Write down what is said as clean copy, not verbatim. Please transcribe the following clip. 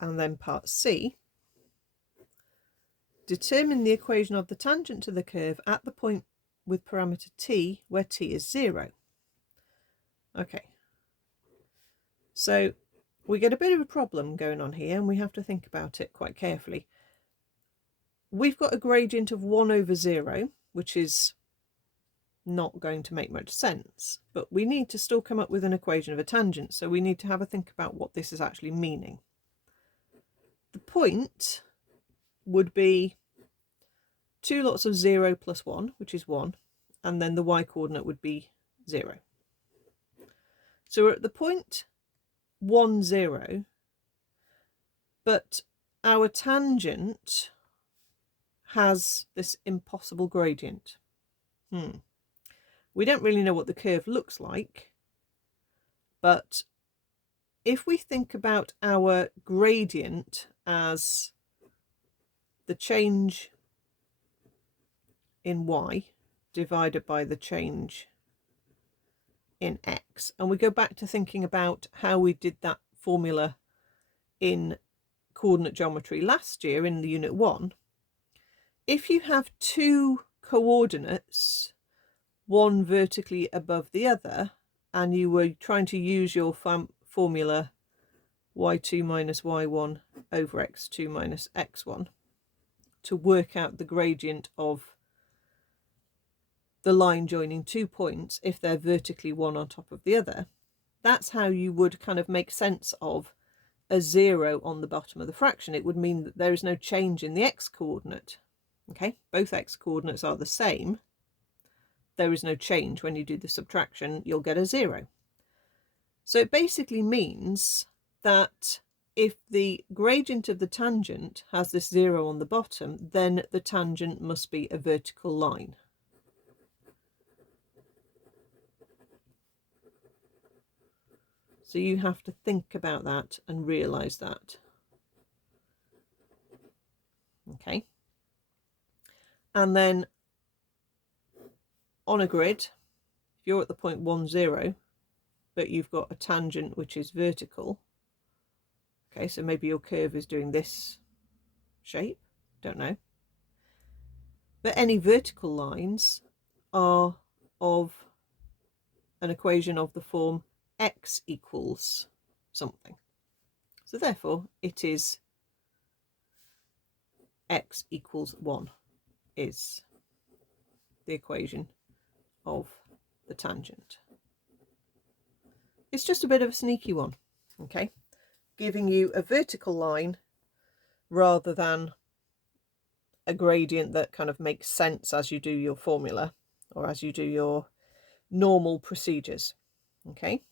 And then part C, determine the equation of the tangent to the curve at the point with parameter t where t is 0. Okay, so we get a bit of a problem going on here, and we have to think about it quite carefully. We've got a gradient of 1 over 0, which is not going to make much sense, but we need to still come up with an equation of a tangent, so we need to have a think about what this is actually meaning. The point would be 2 lots of 0 plus 1, which is 1, and then the y-coordinate would be 0. So we're at the point 1, 0, but our tangent has this impossible gradient. We don't really know what the curve looks like, but if we think about our gradient as the change in y divided by the change in x, and we go back to thinking about how we did that formula in coordinate geometry last year in the unit 1, if you have two coordinates, one vertically above the other, and you were trying to use your formula y2 minus y1 over x2 minus x1 to work out the gradient of the line joining 2 points if they're vertically one on top of the other, that's how you would kind of make sense of a 0 on the bottom of the fraction. It would mean that there is no change in the x coordinate. Okay, both x coordinates are the same. There is no change. When you do the subtraction, you'll get a 0. So it basically means that if the gradient of the tangent has this 0 on the bottom, then the tangent must be a vertical line. So you have to think about that and realize that. Okay. And then on a grid, if you're at the point 1, 0, but you've got a tangent which is vertical, okay, so maybe your curve is doing this shape, don't know. But any vertical lines are of an equation of the form x equals something. So therefore it is x equals 1 is the equation of the tangent. It's just a bit of a sneaky one, okay, giving you a vertical line rather than a gradient that kind of makes sense as you do your formula or as you do your normal procedures. Okay,